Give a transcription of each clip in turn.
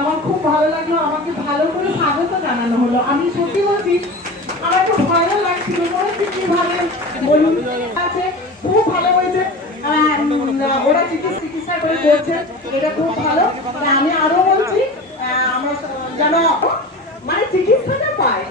আমার খুব ভালো লাগল। আমাকে ভালো করে স্বাগত জানানো হলো। আমি সত্যি বলছি আমার একটু ভয়ও লাগছিল মনে বলুন। খুব ভালো হয়েছে। ওরা চিকিৎসা চিকিৎসা করে এটা খুব ভালো। আমি আরও বলছি আমরা যেন মানে চিকিৎসাটা পায়।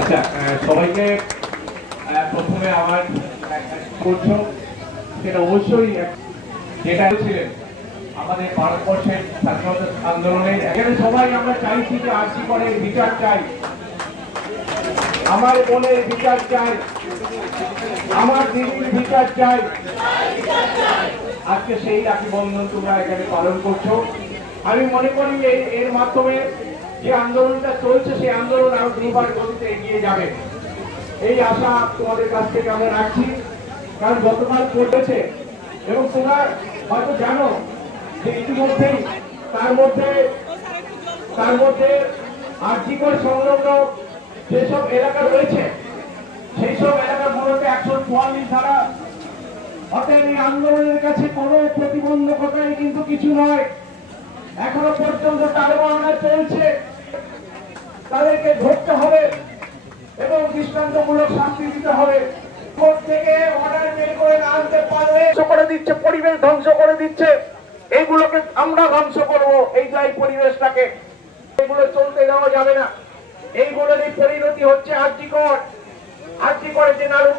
আচ্ছা প্রথমে আমার সেটা আমাদের ভারতবর্ষের এখানে সবাই আমরা চাইছি যে বিচার চাই। আমার বোনের বিচার চাই, আমার দিদির বিচার চাই। আজকে সেই রাখি বন্ধন তোমরা এখানে পালন করছ। আমি মনে করি এই এর মাধ্যমে যে আন্দোলনটা চলছে, সেই আন্দোলন আরও দুবার গতিতে এগিয়ে যাবে। এই আশা তোমাদের কাছ থেকে আমরা রাখছি। কারণ গতকাল ঘটেছে এবং তোমরা হয়তো জানো যে ইতিমধ্যেই তার মধ্যে তার মধ্যে আর্থিকর সংলগ্ন যেসব এলাকা রয়েছে সেই সব এলাকাগুলোতে একশো চুয়াল্লিশ ধারা। অতএব এই আন্দোলনের কাছে কোনো প্রতিবন্ধকতাই কিন্তু কিছু নয়। এখনও পর্যন্ত তালেবানরা চলছে তাদেরকে ধরতে হবে এবং দৃষ্টান্তমূলক শাস্তি দিতে হবে। ধ্বংস আমরা এই পরিবেশটাকে। এগুলো চলতে যাবে না।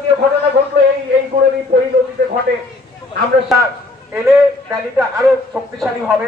যে ঘটনা ঘটলো, এই ঘটে। আমরা এলে আরও শক্তিশালী হবে